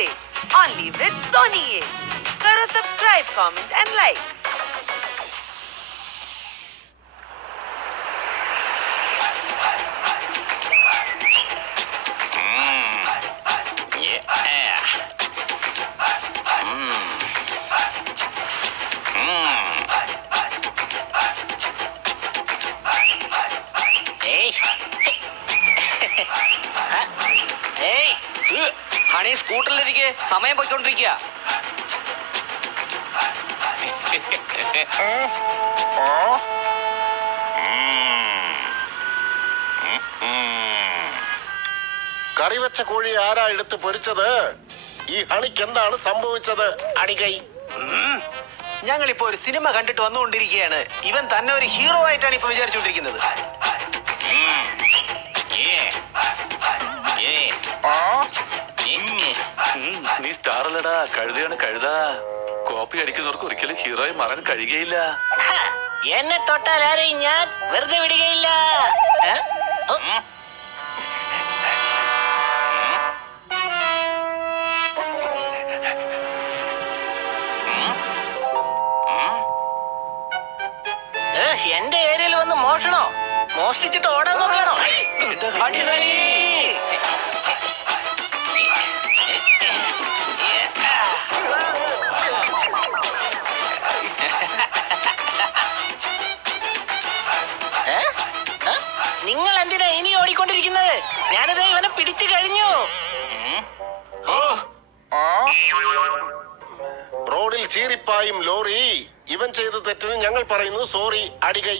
Tuesday, only with Sony A. Karo subscribe, comment and like. Honey സ്കൂട്ടറിലിരിക്കെ സമയം പോയിക്കൊണ്ടിരിക്കുക. കറി വെച്ച കോഴി ആരാ എടുത്ത് പൊരിച്ചത്? ഈ ഹണിക്ക് എന്താണ് സംഭവിച്ചത്? അടികൈ, ഞങ്ങളിപ്പോ ഒരു സിനിമ കണ്ടിട്ട് വന്നുകൊണ്ടിരിക്കുകയാണ്. ഇവൻ തന്നെ ഒരു ഹീറോ ആയിട്ടാണ് ഇപ്പൊ വിചാരിച്ചുകൊണ്ടിരിക്കുന്നത്. നീ സ്റ്റാർ അല്ലടാ, കഴുതയാണ് കഴുത. കോപ്പി അടിക്കുന്നവർക്ക് ഒരിക്കലും ഹീറോയെ മാറാൻ കഴിയുകയില്ല. എന്നെ തൊട്ടാൽ ആരെയും ഞാൻ വെറുതെ വിടുകയില്ല. എന്റെ ഏരിയയിൽ വന്ന് മോഷണോ? മോഷ്ടിച്ചിട്ട് ഓടാൻ നോക്കണോ? നിങ്ങൾ എന്തിനാ ഇനി ഓടിക്കൊണ്ടിരിക്കുന്നത്? ഞാനിത് ഇവനെ പിടിച്ചു കഴിഞ്ഞു. റോഡിൽ ചീറിപ്പായും ലോറി. ഇവൻ ചെയ്ത തെറ്റിന് ഞങ്ങൾ പറയുന്നു സോറി. അടികൈ,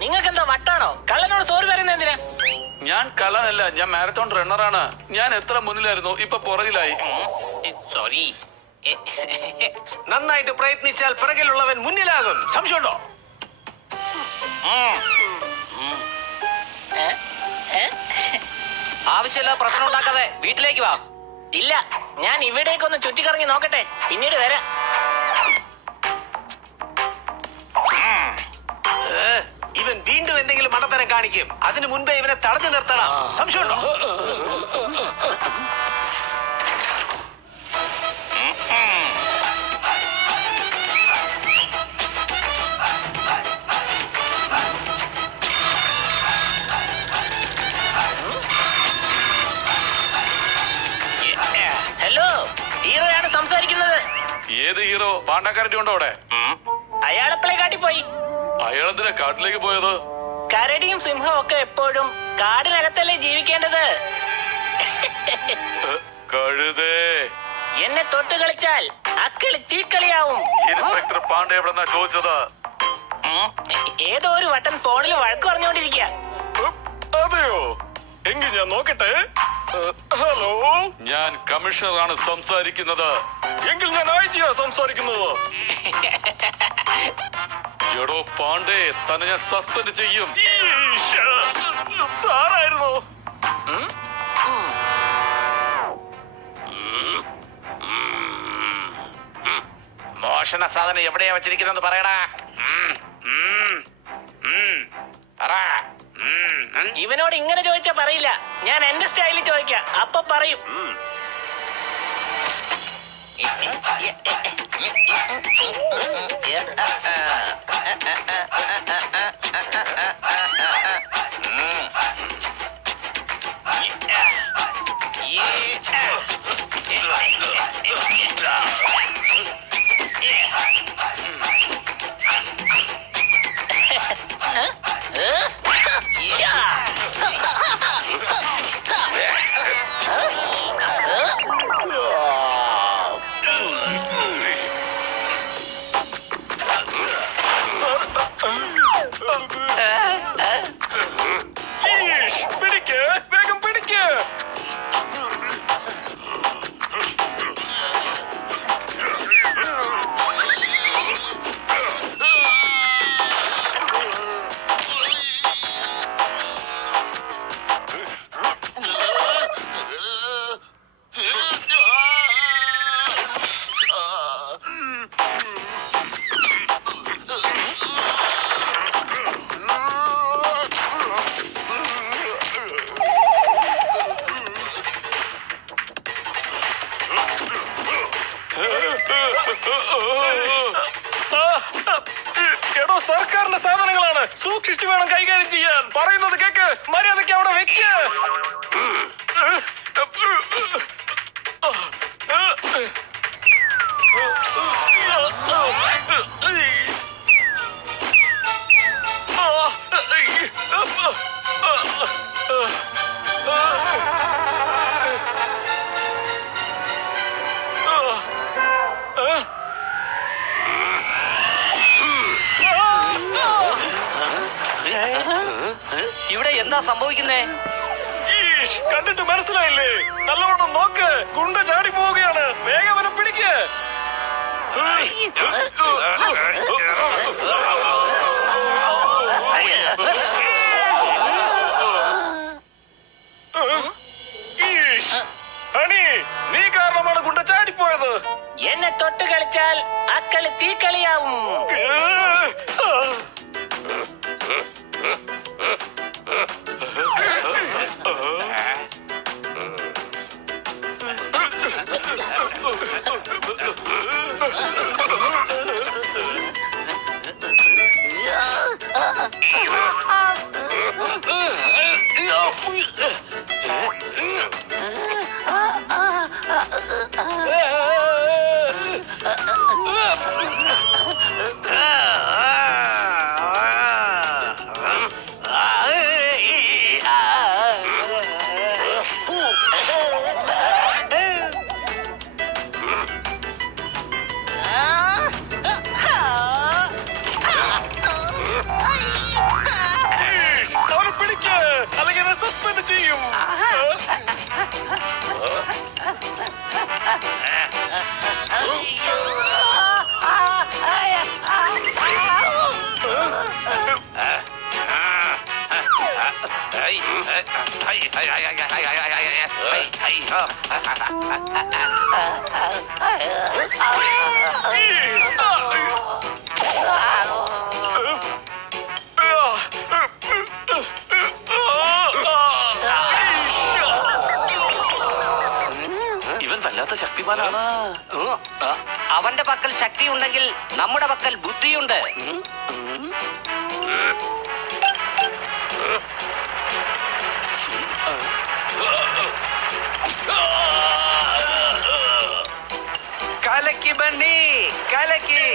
നിങ്ങൾക്ക് എന്താ വട്ടാണോ? കള്ളനോട് സോറി പറയുന്നത് എന്തിനാ? ഞാൻ കള്ളനല്ല, ഞാൻ മാരത്തോൺ റണ്ണറാണ്. ഞാൻ എത്ര മുന്നിലായിരുന്നു, ഇപ്പൊ പുറകിലായി. സോറി. നന്നായിട്ട് പ്രയത്നിച്ചാൽ പിറകിലുള്ളവൻ മുന്നിലാകും. സംശയമുണ്ടോ? ആവശ്യമില്ല പ്രശ്നം ഉണ്ടാക്കാതെ വീട്ടിലേക്ക് വാ. ഇല്ല, ഞാൻ ഇവിടേക്കൊന്ന് ചുറ്റിക്കറങ്ങി നോക്കട്ടെ, പിന്നീട് വരാം. ഇവൻ വീണ്ടും എന്തെങ്കിലും മടത്തരം കാണിക്കും. അതിനു മുൻപേ ഇവനെ തടഞ്ഞു നിർത്തണം. സംശയമുണ്ടോ? ഹലോ, ഹീറോയാണ് സംസാരിക്കുന്നത്. ഏത് ഹീറോ? പാണ്ടക്കാരറ്റി ഉണ്ടോ അവിടെ? അയാളെപ്പോഴേ കാട്ടിപ്പോയി. അയാളെന്തിനാ കാട്ടിലേക്ക് പോയത്? കരടിയും സിംഹവും ഒക്കെ എപ്പോഴും കാടിനകത്തല്ലേ ജീവിക്കേണ്ടത്. കഴുതേ, എന്നെ തൊട്ട് കളിച്ചാൽ അക്കിളി തീക്കളിയാവും. ഇൻസ്പെക്ടർ പാണ്ഡെ എവിടെന്നാ ചോദിച്ചത്? ഏതോ ഒരു വട്ടൻ ഫോണിൽ വഴക്ക് പറഞ്ഞുകൊണ്ടിരിക്കുക. അതെയോ? എങ്കിൽ ഞാൻ നോക്കട്ടെ. ഹലോ, ഞാൻ കമ്മീഷണറാണ് സംസാരിക്കുന്നത്. എങ്കിൽ ഞാൻ ഐജിയാ സംസാരിക്കുന്നത്. എടോ പാണ്ഡെ, തന്നെ ഞാൻ സസ്പെൻഡ് ചെയ്യും. സാറായിരുന്നോ? മോഷണ സാധനം എവിടെയാ വെച്ചിരിക്കുന്നത് പറയടാ. ഇവനോട് ഇങ്ങനെ ചോദിച്ചാ പറയില്ല. ഞാൻ എന്റെ സ്റ്റൈലിൽ ചോദിക്കാം, അപ്പൊ പറയും. പിടിക്ക്, വേഗം പിടിക്ക്. എടോ സർക്കാരിന്റെ സാധനങ്ങളാണ്, സൂക്ഷിച്ചു വേണം കൈകാര്യം ചെയ്യാൻ. പറയുന്നത് കേക്ക്, മര്യാദയ്ക്ക് അവിടെ വെക്ക്. ഇവിടെ എന്താ സംഭവിക്കുന്നേ? കണ്ടിട്ട് മനസ്സിലായില്ലേ? നല്ലവണ്ണം നോക്ക്, ഗുണ്ട ചാടി പോവുകയാണ്. വേഗം അവനെ പിടിക്ക്. ഹണി, നീ കാരണമാണ് ഗുണ്ട ചാടിപ്പോയത്. എന്നെ തൊട്ട് കളിച്ചാൽ ആ കളി തീക്കളിയാവും. അവനെ പിടിക്ക്, അല്ലെങ്കിൽ സസ്പെൻഡ് ചെയ്യും. ഇവൻ വല്ലാത്ത ശക്തിമാനാണ്. അവന്റെ പക്കൽ ശക്തിയുണ്ടെങ്കിൽ നമ്മുടെ പക്കൽ ബുദ്ധിയുണ്ട്. കലക്കി ബണ്ണി, കലക്കി.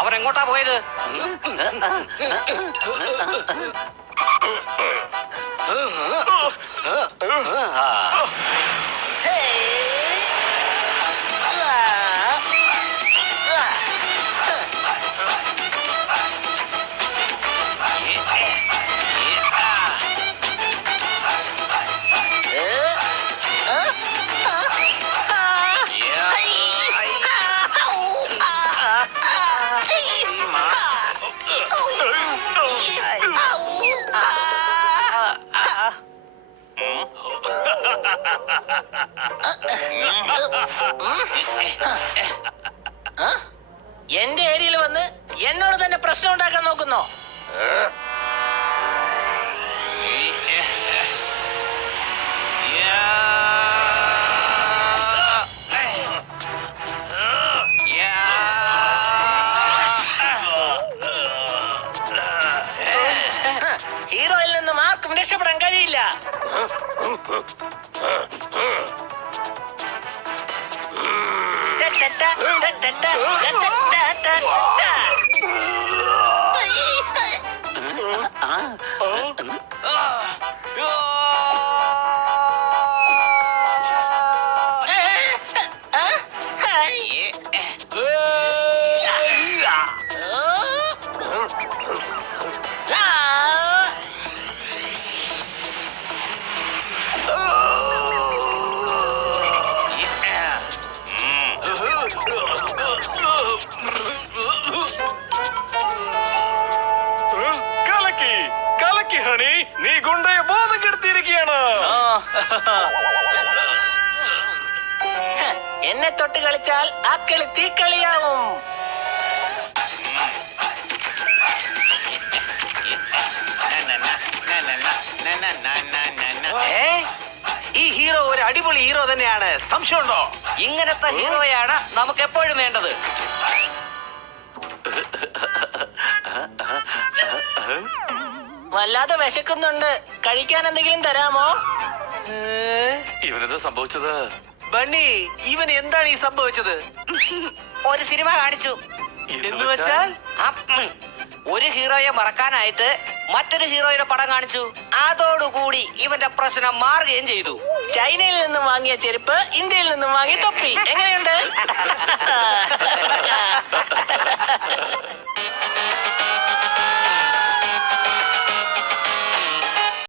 അവൻ എങ്ങോട്ടാ പോയത്? എന്റെ ഏരിയയിൽ വന്ന് എന്നോട് തന്നെ പ്രശ്നം ഉണ്ടാക്കാൻ നോക്കുന്നോ? ഹീറോയിൽ നിന്നും ആർക്കും രക്ഷപ്പെടാൻ കഴിയില്ല. ഹ, എന്നെ തൊട്ട് കളിച്ചാൽ ആ കളി തീക്കളിയാവും. ഏ? ഈ ഹീറോ ഒരു അടിപൊളി ഹീറോ തന്നെയാണ്, സംശയമുണ്ടോ? ഇങ്ങനത്തെ ഹീറോയാണ് നമുക്ക് എപ്പോഴും വേണ്ടത്. വല്ലാതെ വിശക്കുന്നുണ്ട്, കഴിക്കാൻ എന്തെങ്കിലും തരാമോ? ഇവനെന്താ സംഭവിച്ചത്? ബണ്ണി, ഇവൻ എന്താണ് ഈ സംഭവിച്ചത്? ഒരു സിനിമ കാണിച്ചു. എന്ന് വെച്ചാൽ ഒരു ഹീറോയെ മറക്കാനായിട്ട് മറ്റൊരു ഹീറോയുടെ പടം കാണിച്ചു. അതോടുകൂടി ഇവന്റെ പ്രശ്നം മാറുകയും ചെയ്തു. ചൈനയിൽ നിന്നും വാങ്ങിയ ചെരുപ്പ്, ഇന്ത്യയിൽ നിന്നും വാങ്ങിയ തൊപ്പി. എങ്ങനെയുണ്ട്?